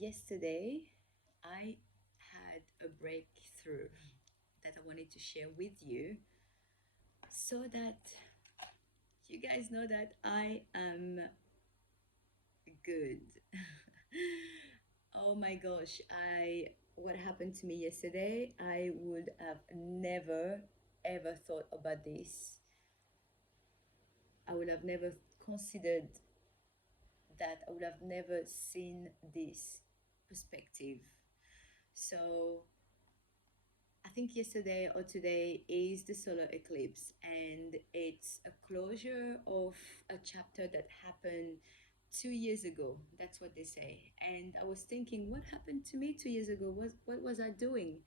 Yesterday I had a breakthrough that I wanted to share with you so that you guys know that I am good. Oh my gosh, I what happened to me yesterday, I would have never ever thought about this. I would have never considered that. I would have never seen this perspective. So I think yesterday or today is the solar eclipse, and it's a closure of a chapter that happened 2 years ago. That's what they say. And I was thinking, what happened to me 2 years ago? What was I doing?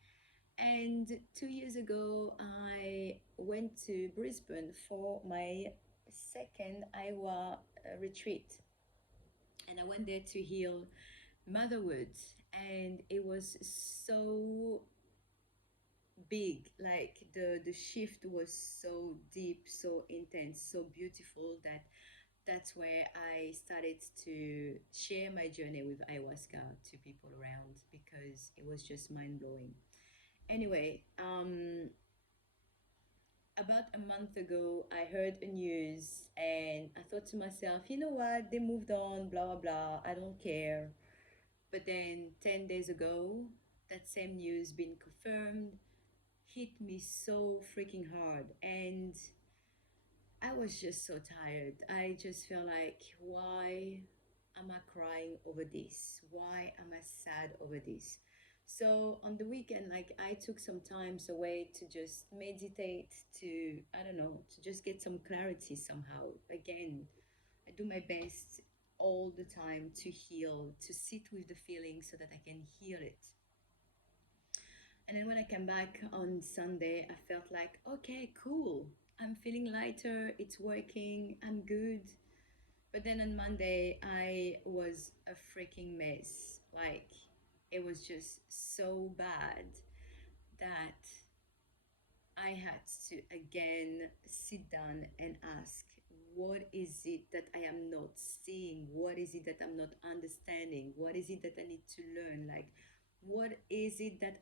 And 2 years ago, I went to Brisbane for my second Iowa retreat, and I went there to heal motherhood, and it was so big. Like the shift was so deep, so intense, so beautiful that that's where I started to share my journey with ayahuasca to people around, because it was just mind blowing. Anyway, about a month ago, I heard a news and I thought to myself, you know what, they moved on, blah blah blah, I don't care. But then 10 days ago, that same news been confirmed, hit me so freaking hard. And I was just so tired. I just felt like, why am I crying over this? Why am I sad over this? So on the weekend, like, I took some times away to just meditate, to, I don't know, to just get some clarity somehow. Again, I do my best all the time to heal, to sit with the feeling so that I can heal it. And then when I came back on Sunday, I felt like, okay, cool. I'm feeling lighter. It's working. I'm good. But then on Monday, I was a freaking mess. Like, it was just so bad that I had to again sit down and ask, what is it that I am not seeing? What is it that I'm not understanding? What is it that I need to learn? Like, what is it that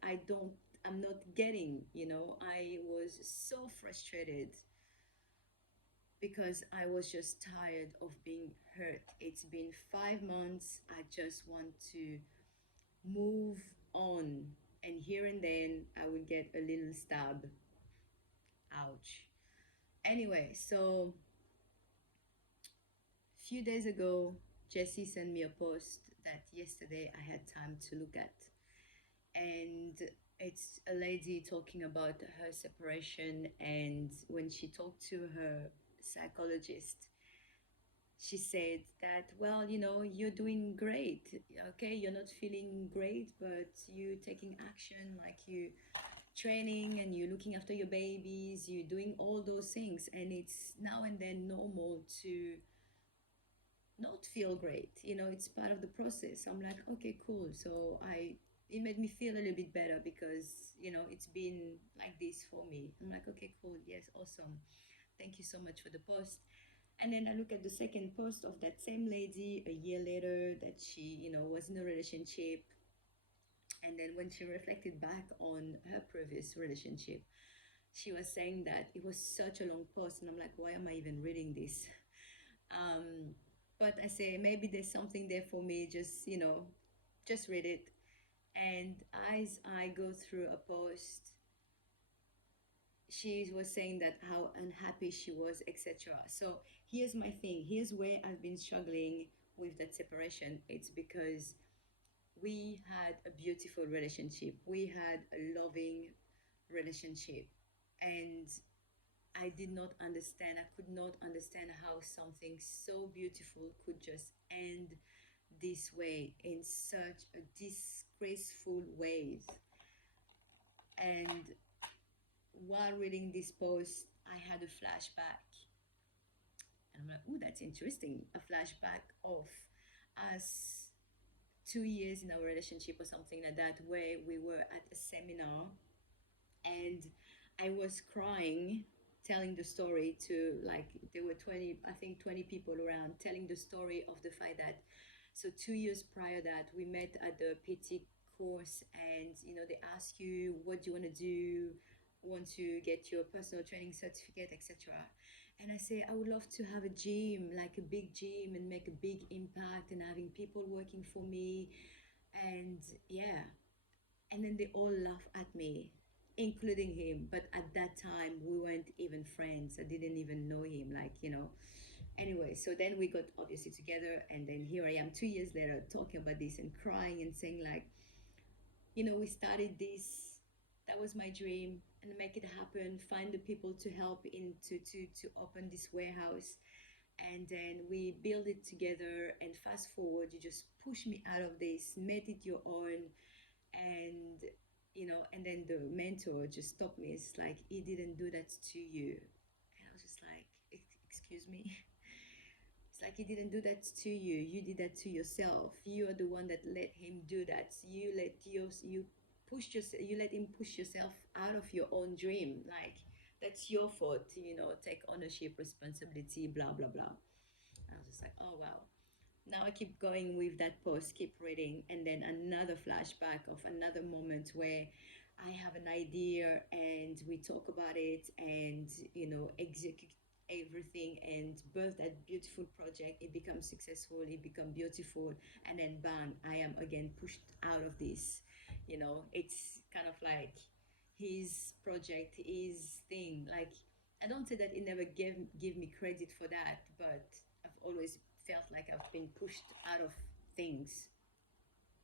I'm not getting? I was so frustrated because I was just tired of being hurt. It's been 5 months. I just want to move on. And here and then I would get a little stab. Ouch. Anyway, so few days ago, Jessie sent me a post that yesterday I had time to look at. And it's a lady talking about her separation. And when she talked to her psychologist, she said that, well, you're doing great. Okay, you're not feeling great, but you taking action, like you training and you're looking after your babies, you're doing all those things. And it's now and then normal to not feel great. It's part of the process. I'm like, okay, cool. So it made me feel a little bit better because, it's been like this for me. I'm like, okay, cool. Yes, awesome. Thank you so much for the post. And then I look at the second post of that same lady a year later, that she, was in a relationship. And then when she reflected back on her previous relationship, she was saying that it was such a long post. And I'm like, why am I even reading this? But I say, maybe there's something there for me. Just read it. And as I go through a post, she was saying that how unhappy she was, etc. So here's my thing. Here's where I've been struggling with that separation. It's because we had a beautiful relationship. We had a loving relationship. And I did not understand. I could not understand how something so beautiful could just end this way, in such a disgraceful ways. And while reading this post, I had a flashback. And I'm like, oh, that's interesting. A flashback of us 2 years in our relationship or something like that, where we were at a seminar and I was crying, telling the story to, like, there were 20, I think 20 people around, telling the story of the fact that So 2 years prior that we met at the PT course, and they ask you what do you want to do, want to get your personal training certificate, etc. And I say I would love to have a gym, like a big gym, and make a big impact, and having people working for me, and yeah. And then they all laugh at me, including him. But at that time, we weren't even friends. I didn't even know him, Anyway, so then we got obviously together, and then here I am 2 years later talking about this and crying and saying, like, we started this. That was my dream, and make it happen. Find the people to help in to open this warehouse, and then we build it together. And fast forward, you just push me out of this, made it your own, and and then the mentor just stopped me. It's like, he didn't do that to you. And I was just like, Excuse me." It's like, he didn't do that to you. You did that to yourself. You are the one that let him do that. You let him push yourself out of your own dream. Like, that's your fault. Take ownership, responsibility, blah blah blah. I was just like, oh wow. Now I keep going with that post, keep reading, and then another flashback of another moment where I have an idea and we talk about it, and execute everything and birth that beautiful project. It becomes successful, it becomes beautiful, and then bang, I am again pushed out of this. It's kind of like his project, his thing. Like, I don't say that he never give me credit for that, but I've always felt like I've been pushed out of things.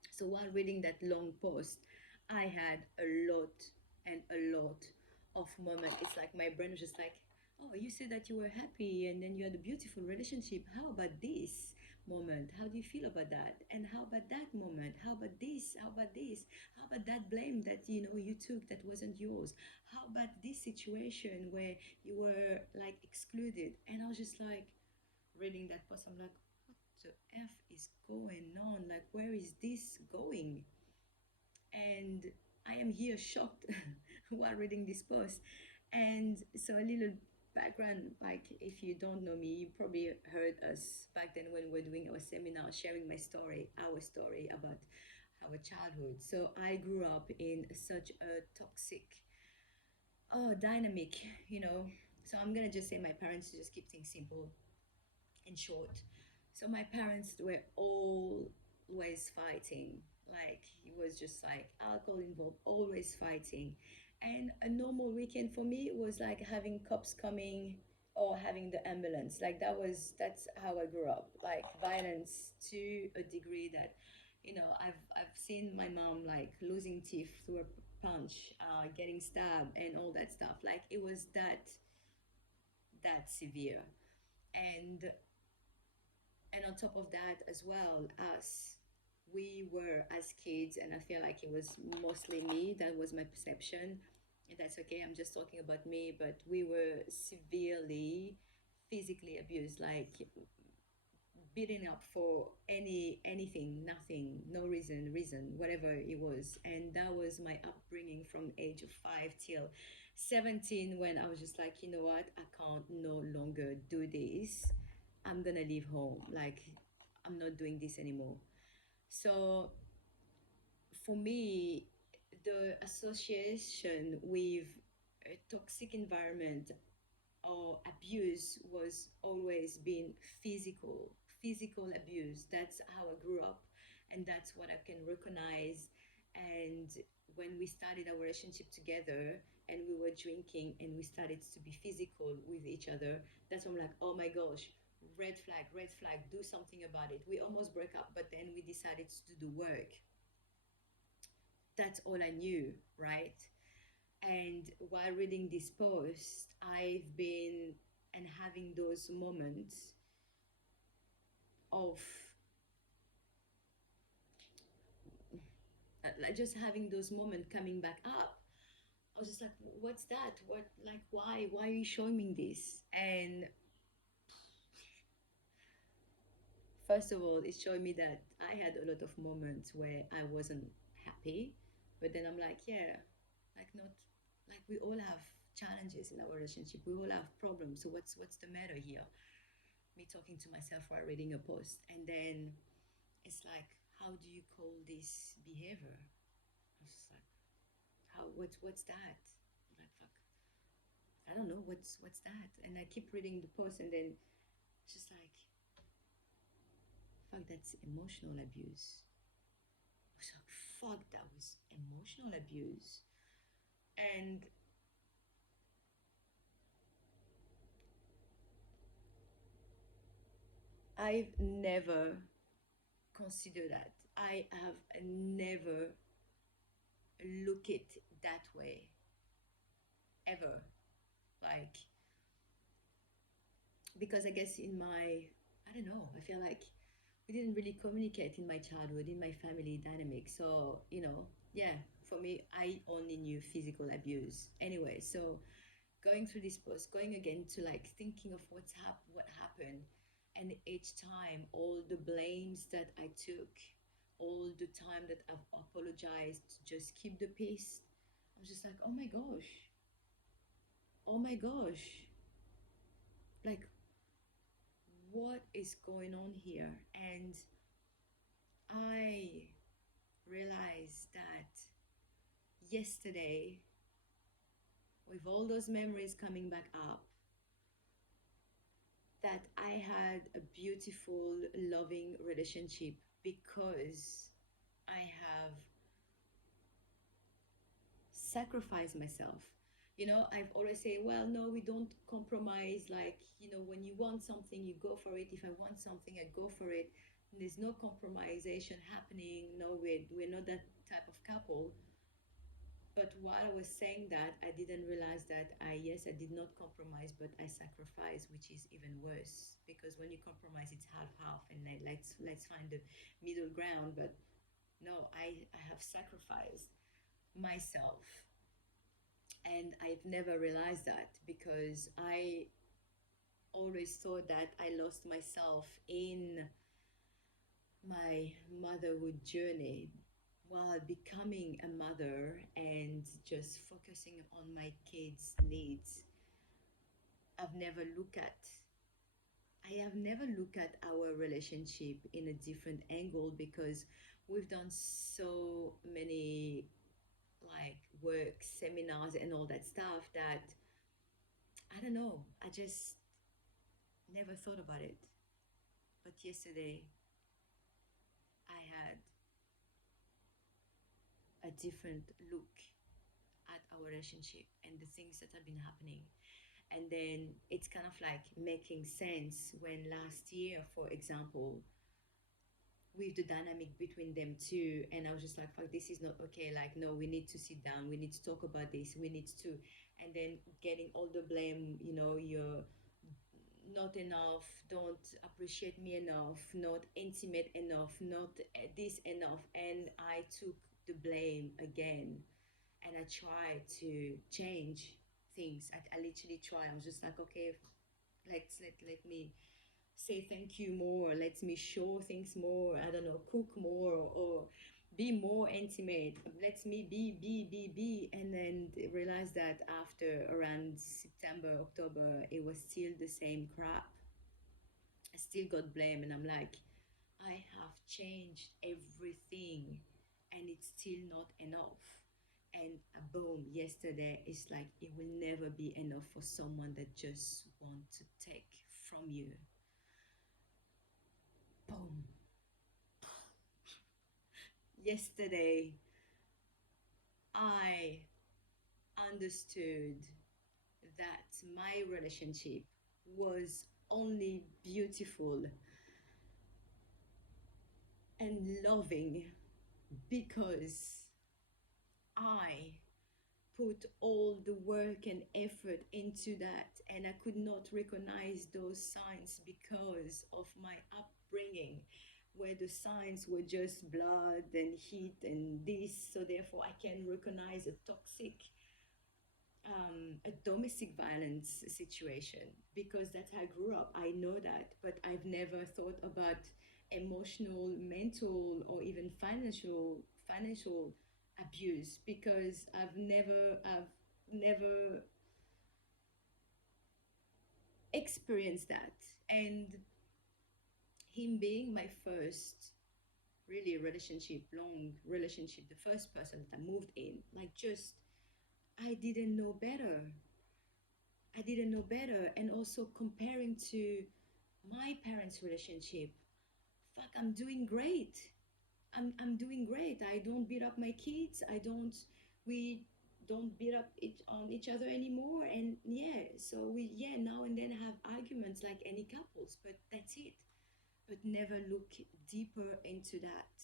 So while reading that long post, I had a lot and a lot of moments. It's like my brain was just like, oh, you said that you were happy and then you had a beautiful relationship. How about this moment? How do you feel about that? And how about that moment? How about this? How about this? How about that blame that you took that wasn't yours? How about this situation where you were like excluded? And I was just like reading that post. I'm like, what the F is going on? Like, where is this going? And I am here shocked while reading this post. And so, a little background, like, if you don't know me, you probably heard us back then when we were doing our seminar, sharing our story about our childhood. So I grew up in such a toxic, dynamic, you know. So I'm gonna just say my parents, to just keep things simple in short. So my parents were always fighting. Like, it was just like alcohol involved, always fighting. And a normal weekend for me was like having cops coming or having the ambulance. Like, that's how I grew up. Like, violence to a degree that, I've seen my mom like losing teeth through a punch, getting stabbed and all that stuff. Like, it was that severe. And and on top of that as well, us, we were as kids, and I feel like it was mostly me, that was my perception, and that's okay, I'm just talking about me, but we were severely physically abused, like beaten up for anything, nothing, no reason, whatever it was. And that was my upbringing from age of 5 till 17, when I was just like, you know what, I can't no longer do this. I'm gonna leave home. Like, I'm not doing this anymore. So for me, the association with a toxic environment or abuse was always been physical abuse. That's how I grew up, and that's what I can recognize. And when we started our relationship together and we were drinking and we started to be physical with each other, that's when I'm like, oh my gosh, red flag, do something about it. We almost broke up, but then we decided to do the work. That's all I knew, right? And while reading this post, I've been and having those moments of like just having those moments coming back up. I was just like, what's that? What, like, why are you showing me this? And first of all, it's showing me that I had a lot of moments where I wasn't happy, but then I'm like, yeah, like, not like, we all have challenges in our relationship. We all have problems. So what's the matter here? Me talking to myself while reading a post. And then It's like, how do you call this behavior? I was just like, how, what's that? I'm like, fuck, I don't know what's that. And I keep reading the post, and then it's just like, fuck, that's emotional abuse. I was like, fuck, that was emotional abuse. And I've never considered that. I have never look it that way ever. Like, because I guess in my, I don't know, I feel like we didn't really communicate in my childhood, in my family dynamic. So, yeah, for me, I only knew physical abuse. Anyway, so going through this post, going again to like thinking of what happened, and each time all the blames that I took, all the time that I've apologized to just keep the peace, I was just like, oh my gosh, like what is going on here? And I realized that yesterday, with all those memories coming back up, that I had a beautiful, loving relationship because I have sacrificed myself. I've always say, well, no, we don't compromise. Like, when you want something, you go for it. If I want something, I go for it. There's no compromisation happening. No, we're not that type of couple. But while I was saying that, I didn't realize that yes, I did not compromise, but I sacrificed, which is even worse. Because when you compromise, it's half half, and then let's find the middle ground. But no, I have sacrificed myself, and I've never realized that because I always thought that I lost myself in my motherhood journey while becoming a mother and just focusing on my kids' needs. I've never looked at I have never looked at our relationship in a different angle because we've done so many like work seminars and all that stuff that I don't know, I just never thought about it. But yesterday I had a different look at our relationship and the things that have been happening. And then it's kind of like making sense when last year, for example, with the dynamic between them two, and I was just like, fuck, this is not okay. Like, no, we need to sit down, we need to talk about this, we need to, and then getting all the blame, you're not enough, don't appreciate me enough, not intimate enough, not this enough. And I took the blame again, and I tried to change things. I literally try. I was just like, okay, let me say thank you more. Let me show things more. I don't know, cook more, or be more intimate. Let me be. And then realize that after around September, October, it was still the same crap. I still got blamed, and I'm like, I have changed everything, and it's still not enough. And boom, yesterday, it's like it will never be enough for someone that just want to take from you. Boom. Yesterday, I understood that my relationship was only beautiful and loving because I put all the work and effort into that, and I could not recognize those signs because of my upbringing, where the signs were just blood and heat and this. So therefore I can recognize a toxic, a domestic violence situation because that's how I grew up. I know that, but I've never thought about emotional, mental, or even financial abuse because I've never experienced that. And him being my first, really relationship, long relationship, the first person that I moved in, like just I didn't know better. I didn't know better. And also comparing to my parents' relationship, fuck, I'm doing great. I'm doing great. I don't beat up my kids. We don't beat up on each other anymore. And yeah, so we, yeah, now and then have arguments like any couples, but that's it. But never look deeper into that.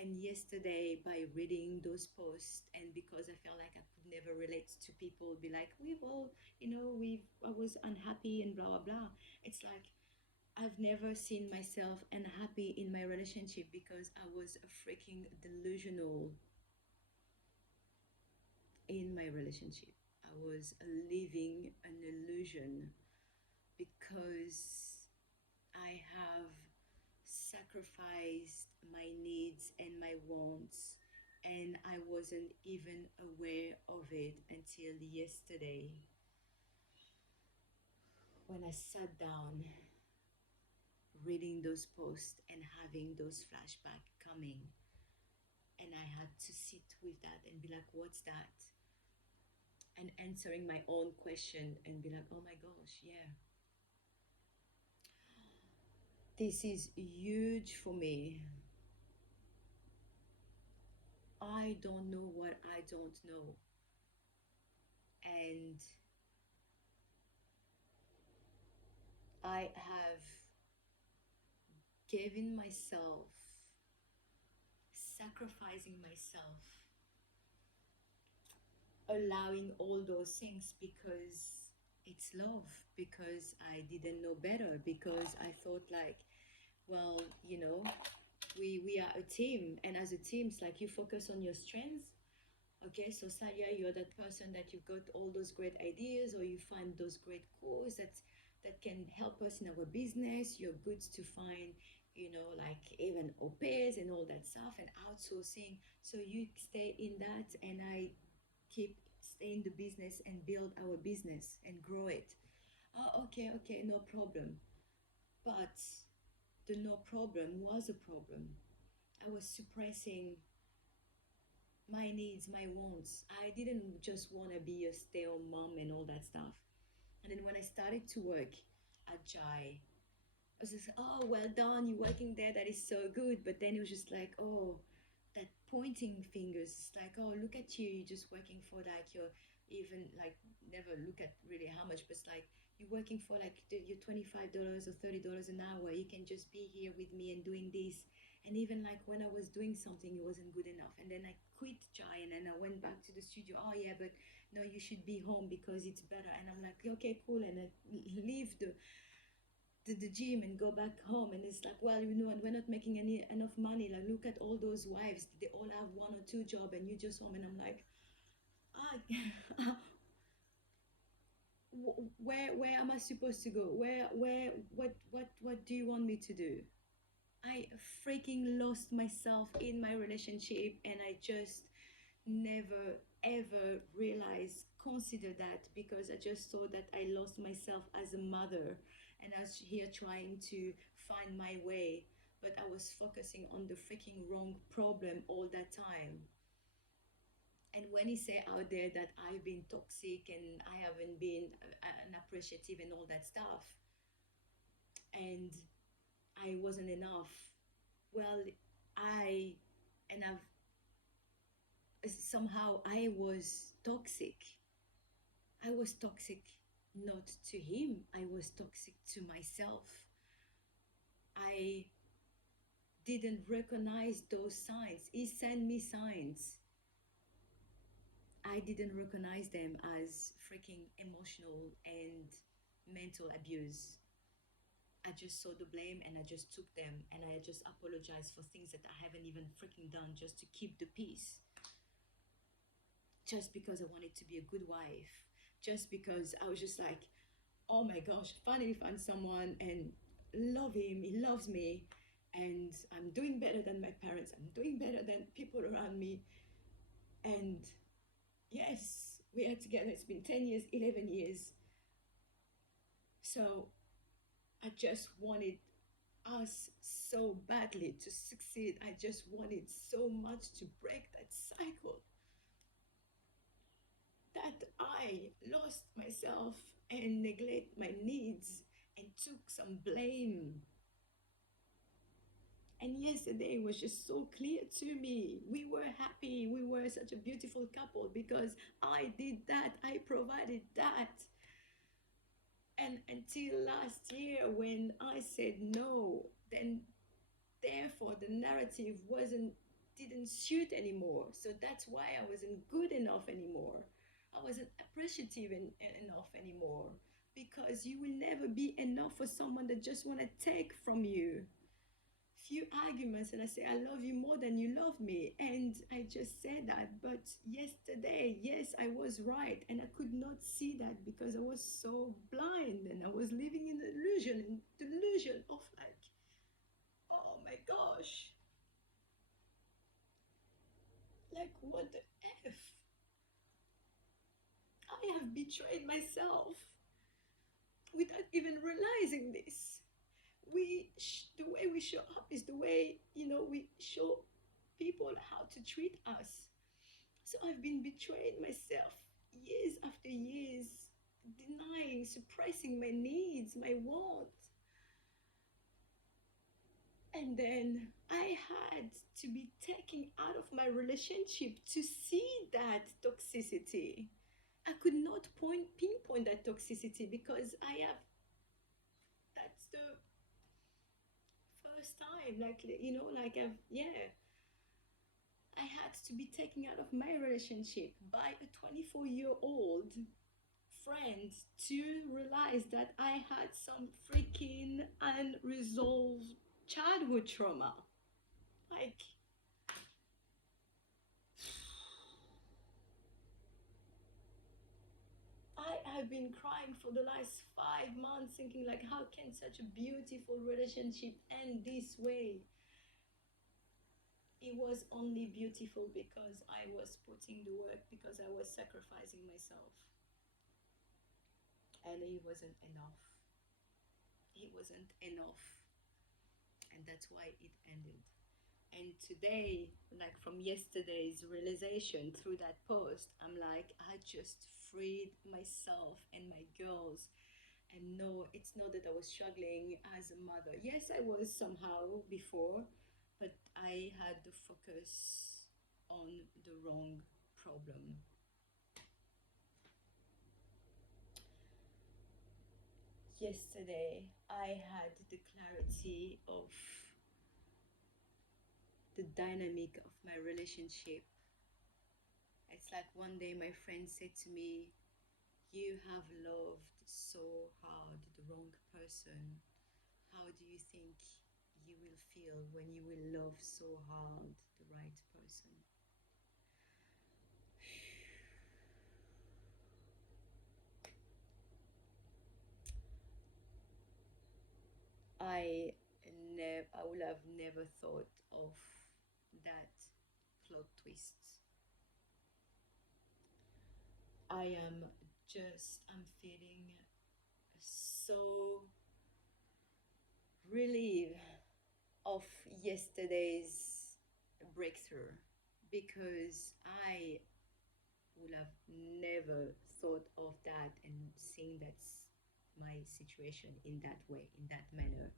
And yesterday, by reading those posts, and because I felt like I could never relate to people, be like, we've all, I was unhappy and blah, blah, blah. It's like, I've never seen myself unhappy in my relationship because I was freaking delusional in my relationship. I was living an illusion because I have sacrificed my needs and my wants, and I wasn't even aware of it until yesterday when I sat down reading those posts and having those flashbacks coming, and I had to sit with that and be like, what's that? And answering my own question and be like, oh my gosh, yeah, this is huge for me. I don't know what I don't know. And I have given myself, sacrificing myself, allowing all those things because it's love, because I didn't know better, because I thought like, well, we are a team, and as a team, it's like you focus on your strengths. Okay, so Salia, you're that person that you've got all those great ideas, or you find those great cause that can help us in our business. You're good to find, like even au pairs and all that stuff and outsourcing. So you stay in that, and I keep stay in the business and build our business and grow it. Oh, okay, okay, no problem. But the no problem was a problem. I was suppressing my needs, my wants. I didn't just want to be a stay-at-home mom and all that stuff. And then when I started to work at Jai, I was just, oh, well done, you're working there, that is so good. But then it was just like, oh, that pointing fingers, it's like, oh, look at you, you're just working for like you're even like never look at really how much, but it's like you're working for like your $25 or $30 an hour. You can just be here with me and doing this. And even like when I was doing something, it wasn't good enough. And then I quit Jai, and then I went back to the studio. Oh yeah, but no, you should be home because it's better. And I'm like, okay, cool. And I leave the gym and go back home, and it's like, well, we're not making any enough money. Like, look at all those wives, they all have one or two job, and you just home. And I'm like, ah, where am I supposed to go? Where what do you want me to do? I freaking lost myself in my relationship, and I just never ever realized, consider that, because I just saw that I lost myself as a mother, and I was here trying to find my way, but I was focusing on the freaking wrong problem all that time. And when he say out there that I've been toxic and I haven't been unappreciative and all that stuff, and I wasn't enough, well, I and I've somehow I was toxic. I was toxic not to him, I was toxic to myself. I didn't recognize those signs. He sent me signs. I didn't recognize them as freaking emotional and mental abuse. I just saw the blame and I just took them, and I just apologized for things that I haven't even freaking done just to keep the peace. Just because I wanted to be a good wife. Just because I was just like, oh my gosh, finally found someone and love him, he loves me, and I'm doing better than my parents, I'm doing better than people around me. And yes, we are together, it's been 10 years, 11 years. So I just wanted us so badly to succeed. I just wanted so much to break that cycle that I lost myself and neglect my needs and took some blame. And yesterday was just so clear to me. We were happy. We were such a beautiful couple because I did that. I provided that. And until last year, when I said no, then therefore the narrative didn't suit anymore. So that's why I wasn't good enough anymore. I wasn't appreciative enough anymore, because you will never be enough for someone that just want to take from you. Few arguments and I say I love you more than you love me, and I just said that. But yesterday, yes, I was right, and I could not see that because I was so blind, and I was living in delusion of like, oh my gosh, like what the f, I have betrayed myself without even realizing this. The way we show up is the way, we show people how to treat us. So I've been betraying myself years after years, denying, suppressing my needs, my wants. And then I had to be taken out of my relationship to see that toxicity. I could not pinpoint that toxicity because that's the first time, like, like I had to be taken out of my relationship by a 24-year-old friend to realize that I had some freaking unresolved childhood trauma. Like, I have been crying for the last 5 months, thinking like, how can such a beautiful relationship end this way? It was only beautiful because I was putting the work, because I was sacrificing myself. And it wasn't enough. It wasn't enough. And that's why it ended. And today, like from yesterday's realization through that post, I'm like, I just freed myself and my girls. And no, it's not that I was struggling as a mother. Yes, I was somehow before, but I had the focus on the wrong problem. Yesterday, I had the clarity of the dynamic of my relationship. It's like one day my friend said to me, you have loved so hard the wrong person. How do you think you will feel when you will love so hard the right person? I I would have never thought of that plot twist. I'm feeling so relieved of yesterday's breakthrough, because I would have never thought of that and seeing that's my situation in that way, in that manner.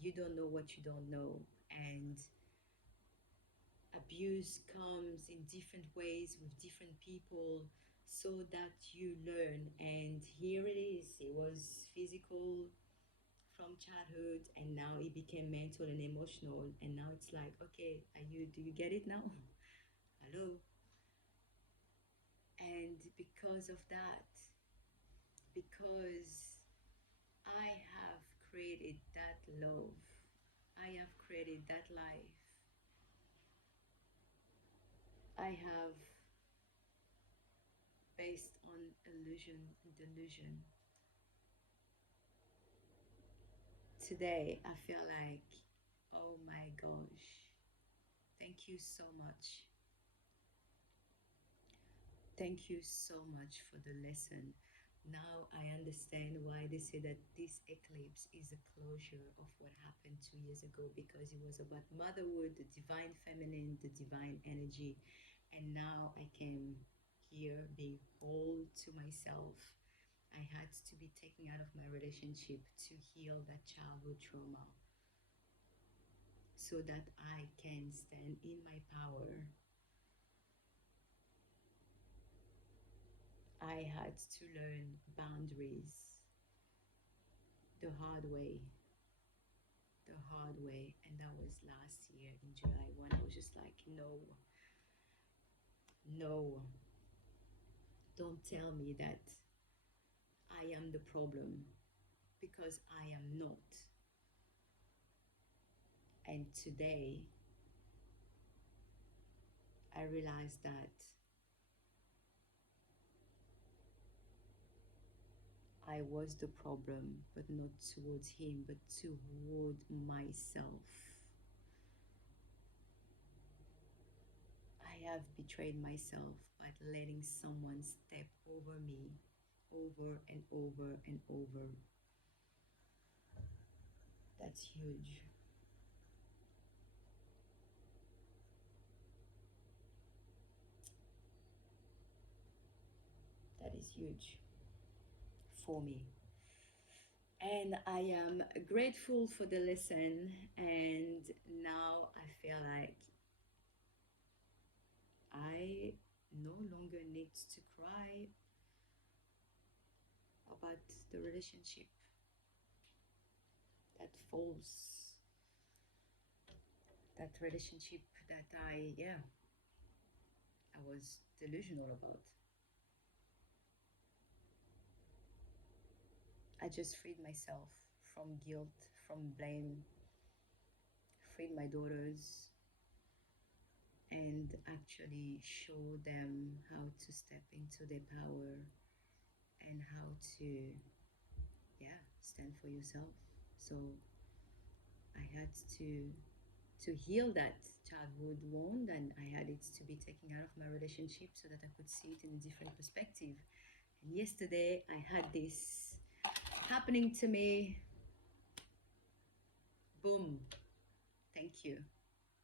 You don't know what you don't know, and abuse comes in different ways with different people, so that you learn. And here it is, it was physical from childhood, and now it became mental and emotional, and now it's like, okay, do you get it now? Hello. And because of that, because I have created that love, I have created that life, I have, based on illusion and delusion, today I feel like, oh my gosh, thank you so much. Thank you so much for the lesson. Now I understand why they say that this eclipse is a closure of what happened 2 years ago, because it was about motherhood, the divine feminine, the divine energy. And now I can here be whole to myself. I had to be taken out of my relationship to heal that childhood trauma so that I can stand in my power. I had to learn boundaries the hard way, the hard way. And that was last year in July, when I was just like, no, no, don't tell me that I am the problem, because I am not. And today I realized that I was the problem, but not towards him, but toward myself. I have betrayed myself by letting someone step over me over and over and over. That's huge. That is huge for me. And I am grateful for the lesson. And now I feel like I no longer need to cry about the relationship that falls, that relationship that yeah, I was delusional about. I just freed myself from guilt, from blame, freed my daughters, and actually show them how to step into their power and how to, yeah, stand for yourself. So I had to heal that childhood wound, and I had it to be taken out of my relationship so that I could see it in a different perspective. And yesterday I had this happening to me. Boom. Thank you.